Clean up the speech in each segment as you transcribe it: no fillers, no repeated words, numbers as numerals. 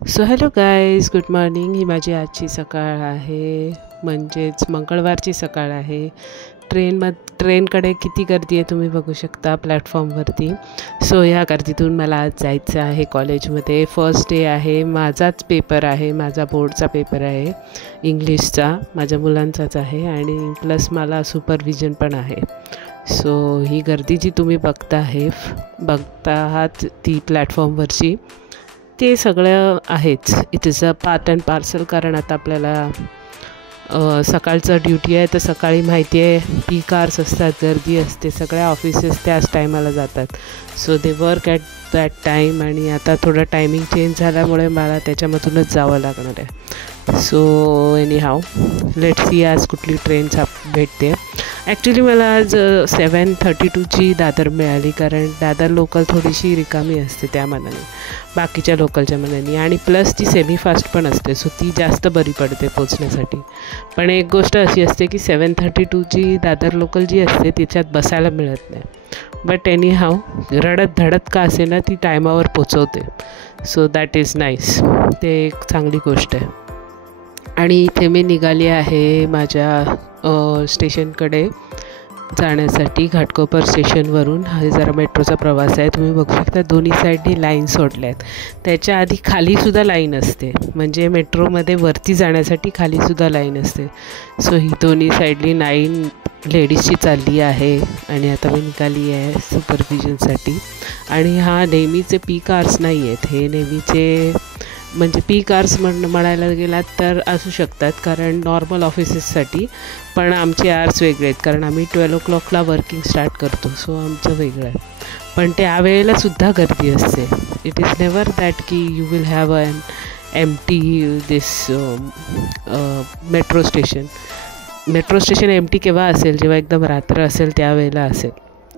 So hello guys, good morning. ही माझी आजची सकाळ आहे, म्हणजेच मंगळवारची सकाळ आहे. ट्रेनकडे किती गर्दी आहे तुम्ही बघू शकता प्लॅटफॉर्मवरती. सो ह्या गर्दीतून मला आज जायचं आहे कॉलेजमध्ये. फर्स्ट डे आहे, माझाच पेपर आहे, माझा बोर्डचा पेपर आहे इंग्लिशचा, माझ्या मुलांचाच आहे आणि प्लस मला सुपरविजन पण आहे. सो ही गर्दी जी तुम्ही बघता आहात ती प्लॅटफॉर्मवरची, ते सगळं आहेच. It is a part and parcel. कारण आता आपल्याला सकाळचं ड्युटी आहे, तर सकाळी माहिती आहे पीक आवर्स असतात, गर्दी असते, सगळ्या ऑफिसेस त्याच टायमाला जातात. So they work at that time. आणि आता थोडं टायमिंग चेंज झाल्यामुळे मला त्याच्यामधूनच जावं लागणार आहे. So anyhow, let's see आज कुठली ट्रेन भेटते. ॲक्च्युली मला आज 7:32ची दादर मिळाली, कारण दादर लोकल थोडीशी रिकामी असते त्या मानाने, बाकीच्या लोकलच्या मानाने, आणि प्लस ती सेमी फास्ट पण असते, सो ती जास्त बरी पडते पोचण्यासाठी. पण एक गोष्ट अशी असते की 7:32ची दादर लोकल जी असते तिच्यात बसायला मिळत नाही. बट एनी हाव, रडत धडत का असे ना, ती टायमावर पोचवते. So that is nice. ते एक चांगली गोष्ट आहे. आणि इथे मी निघाली आहे माझ्या स्टेशनकडे जाण्यासाठी. घाटकोपर स्टेशनवरून हा जरा मेट्रोचा प्रवास आहे. तुम्ही बघू शकता दोन्ही साईडनी लाईन सोडल्या आहेत. त्याच्या आधी खालीसुद्धा लाईन असते, म्हणजे मेट्रोमध्ये वरती जाण्यासाठी खालीसुद्धा लाईन असते. सो ही दोन्ही साईडनी लाईन लेडीजची चालली आहे. आणि आता मी निघाली आहे सुपरविजनसाठी. आणि हा नेहमीचे पीक आवर्स नाही आहेत, हे नेहमीचे म्हणजे पीक आवर्स म्हणायला गेलात तर असू शकतात, कारण नॉर्मल ऑफिसेससाठी. पण आमचे आवर्स वेगळे आहेत, कारण आम्ही 12 o'clockला वर्किंग स्टार्ट करतो, सो आमचं वेगळं आहे. पण त्यावेळेलासुद्धा गर्दी असते. इट इज नेवर दॅट की you will have an empty this metro station empty केव्हा असेल, जेव्हा एकदम रात्र असेल त्यावेळेला असेल,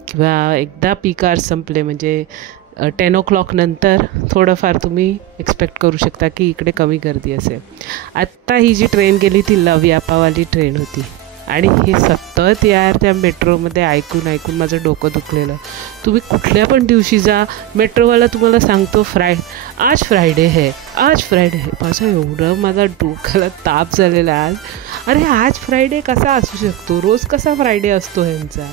किंवा एकदा पीक आवर्स संपले म्हणजे 10 o'clock नंतर थोडंफार तुम्ही एक्सपेक्ट करू शकता की इकडे कमी गर्दी असेल. आत्ता ही जी ट्रेन गेली ती लव यापावाली ट्रेन होती, आणि हे सतत यार त्या मेट्रोमध्ये ऐकून माझं डोकं दुखलेलं. तुम्ही कुठल्या पण दिवशी जा, मेट्रोवाला तुम्हाला सांगतो आज फ्रायडे है. माझं एवढं माझा डोक्याला ताप झालेला आज. अरे आज फ्रायडे कसा असू शकतो, रोज कसा फ्रायडे असतो ह्यांचा?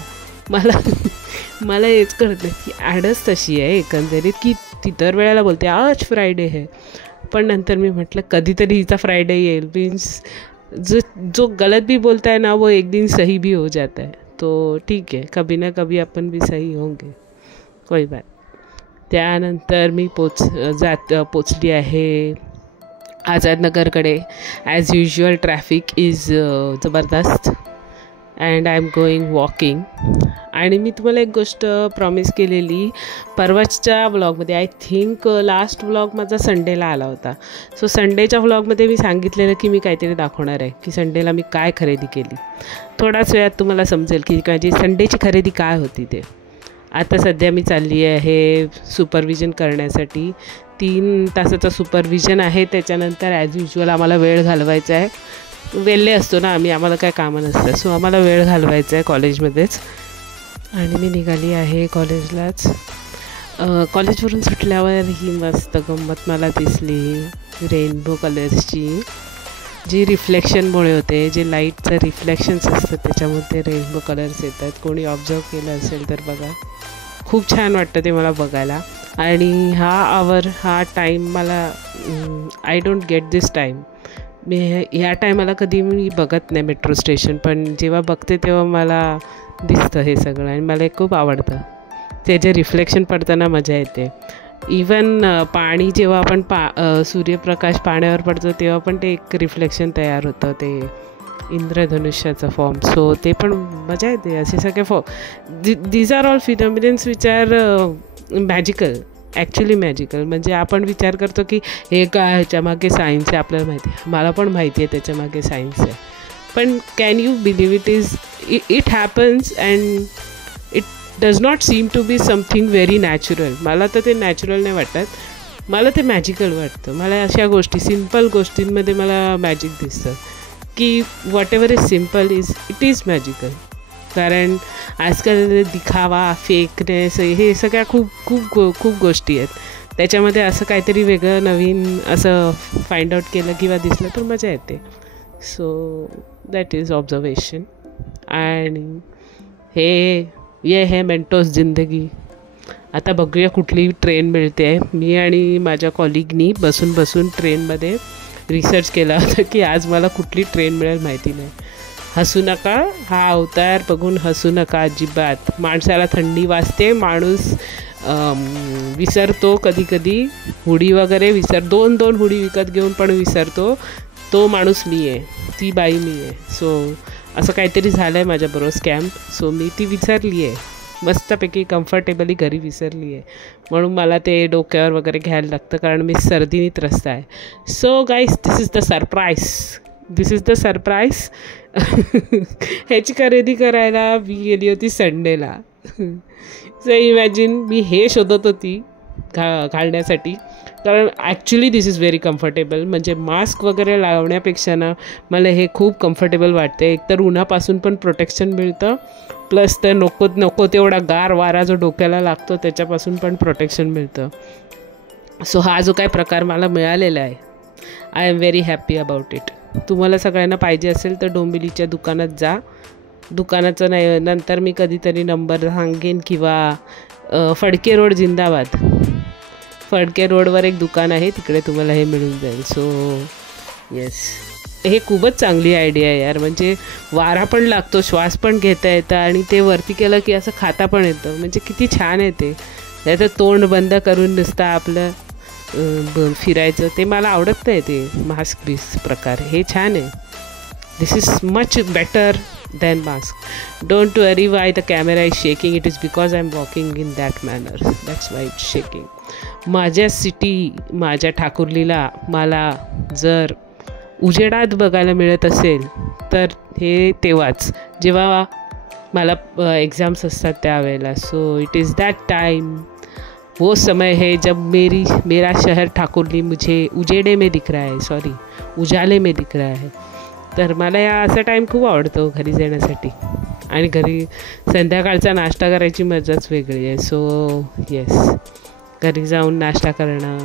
मला हेच कळत नाही की ॲडच तशी आहे एकंदरीत, की ती दर वेळेला बोलते आज फ्रायडे है. पण नंतर मी म्हटलं कधीतरी हिचा फ्रायडे येईल, मीन्स जो गलत भी बोलता है ना वो एक दिन सही भी हो जाता है. तो ठीक है, कभी ना कभी अपन भी सही होंगे, कोई बात. त्यानंतर मी पोचली आहे आझादनगरकडे. ॲज युज्युअल ट्रॅफिक इज जबरदस्त and I am going walking. आणि मी तुम्हाला एक गोष्ट प्रॉमिस केलेली परवाच्या व्लॉगमध्ये, आय थिंक लास्ट व्लॉग माझा संडेला आला होता. सो संडेच्या व्लॉगमध्ये मी सांगितलेलं की मी काहीतरी दाखवणार आहे की संडेला मी काय खरेदी केली. थोड्याच वेळात तुम्हाला समजेल की माझी संडेची खरेदी काय होती ते. आता सध्या मी चालली आहे सुपरविजन करण्यासाठी. 3 तासाचं सुपरविजन आहे. त्याच्यानंतर ॲज युज्युअल आम्हाला वेळ घालवायचा आहे. वेल्ले असतो ना आम्ही, आम्हाला काय कामं नसतं, सो आम्हाला वेळ घालवायचा आहे कॉलेजमध्येच. आणि मी निघाली आहे कॉलेजलाच. कॉलेजवरून सुटल्यावर ही मस्त गंमत मला दिसली, रेनबो कलर्सची, जी रिफ्लेक्शनमुळे होते. जे लाईटचं रिफ्लेक्शन्स असतात त्याच्यामध्ये रेनबो कलर्स येतात. कोणी ऑब्झर्व केलं असेल तर बघा, खूप छान वाटतं ते मला बघायला. आणि हा टाईम मला I don't get this time. ह्या टायमाला कधी मी बघत नाही मेट्रो स्टेशन, पण जेव्हा बघते तेव्हा मला दिसतं हे सगळं, आणि मला खूप आवडतं. ते जे रिफ्लेक्शन पडताना मजा येते. इवन पाणी जेव्हा आपण सूर्यप्रकाश पाण्यावर पडतो तेव्हा पण ते एक रिफ्लेक्शन तयार होतं, ते इंद्रधनुष्याचं फॉर्म. सो ते पण मजा येते. असे सगळे these are all phenomenons which are magical, actually magical. म्हणजे आपण विचार करतो की हे काय, ह्याच्यामागे सायन्स आहे, आपल्याला माहिती आहे, मला पण माहिती आहे त्याच्यामागे सायन्स आहे. पण can you believe it happens and it does not seem to be something very natural. मला तर ते नॅचरल नाही वाटत, मला ते मॅजिकल वाटतं. मला अशा गोष्टी, सिम्पल गोष्टींमध्ये मला मॅजिक दिसतं की what ever is simple it is magical. कारण आजकाल दिखावा, फेकनेस, हे सगळ्या खूप गोष्टी आहेत. त्याच्यामध्ये असं काहीतरी वेगळं नवीन असं फाइंड आउट केलं किंवा दिसलं तर मजा येते. So that is observation. आणि हे मेंटोस जिंदगी. आता बघूया कुठली ट्रेन मिळते. मी आणि माझ्या कॉलिगनी बसून ट्रेनमध्ये रिसर्च केला होता की आज मला कुठली ट्रेन मिळेल माहिती नाही. हसू नका, हा अवतार बघून हसू नका अजिबात. माणसाला थंडी वाजते, माणूस विसरतो कधी हुडी वगैरे दोन हुडी विकत घेऊन पण विसरतो. तो माणूस मी आहे, ती बाई मी आहे. सो असं काहीतरी झालं आहे माझ्याबरोबर स्कॅम. सो मी ती विसरली आहे, मस्तपैकी कम्फर्टेबली घरी विसरली आहे. म्हणून मला ते डोक्यावर वगैरे घ्यायला लागतं कारण मी सर्दीने त्रस्त आहे. So guys, this is the surprise. ह्याची खरेदी करायला मी गेली होती संडेला. सो इमॅजिन, मी हे शोधत होती घालण्यासाठी कारण actually this is very comfortable. म्हणजे मास्क वगैरे लावण्यापेक्षा ना मला हे खूप कम्फर्टेबल वाटते. एकतर उन्हापासून पण प्रोटेक्शन मिळतं, प्लस तर नको तेवढा गार वारा जो डोक्याला लागतो त्याच्यापासून पण प्रोटेक्शन मिळतं. सो हा जो काय प्रकार मला मिळालेला आहे, I am very happy about it. तुम्हाला सगळ्यांना पाहिजे असेल तर डोंबिवलीच्या दुकानात जा. दुकानाचं नाही, नंतर मी कधीतरी नंबर सांगेन. किंवा फडके रोड जिंदाबाद, फडके रोडवर एक दुकान आहे, तिकडे तुम्हाला हे मिळून जाईल. सो येस, हे खूपच चांगली आयडिया आहे यार. म्हणजे वारा पण लागतो, श्वास पण घेता येतं आणि ते वरती केलं की असं खाता पण येतं. म्हणजे किती छान आहे ते. त्याचं तोंड बंद करून नुसतं आपलं फिरायचं, ते मला आवडत नाही ते मास्क प्रकार. हे छान आहे. This is much better than mask. Don't worry why the camera is shaking. It is because I am walking in that manner. That's why it shaking. माझ्या ठाकुर्लीला मला जर उजेडात बघायला मिळत असेल तर हे तेव्हाच जेव्हा मला एग्ज़ाम्स असतात त्यावेळेला. So it is that time, वो समय है जब मेरा शहर ठाकुर्ली मुझे उजेडे में दिख रहा है, उजाले में दिख रहा है. तर मला या असा टाईम खूप आवडतो घरी जाण्यासाठी. आणि घरी संध्याकाळचा नाश्ता करायची मजाच वेगळी आहे. सो येस, घरी जाऊन नाश्ता करणं,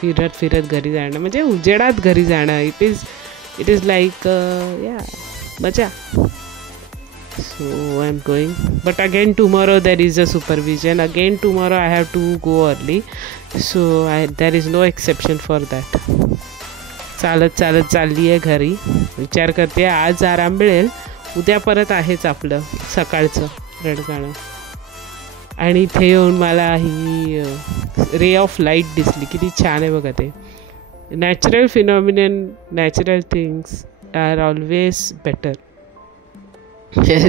फिरत घरी जाणं, म्हणजे उजेडात घरी जाणं, इट इज लाईक या मजा. So I'm going, but again tomorrow there is a supervision. Again tomorrow I have to go early, so there is no exception for that. चालत चालली आहे घरी. विचार करते आज आराम मिळेल, उद्या परत आहेच आपलं सकाळचं रडगाणं. आणि इथे येऊन मला ही रे ऑफ लाईट दिसली, किती छान आहे बघा ते. Natural phenomenon, natural things are always better.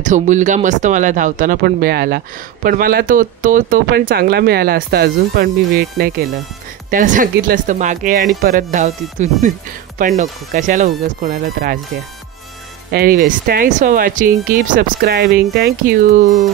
तो मुलगा मस्त मला धावताना पण मिळाला, पण मला तो पण चांगला मिळाला असता अजून, पण मी वेट नाही केलं. त्याला सांगितलं असतं मागे आणि परत धाव तिथून, पण नको, कशाला उगाच कोणाला त्रास द्या. Anyways, thanks for watching, keep सबस्क्रायबिंग, thank you.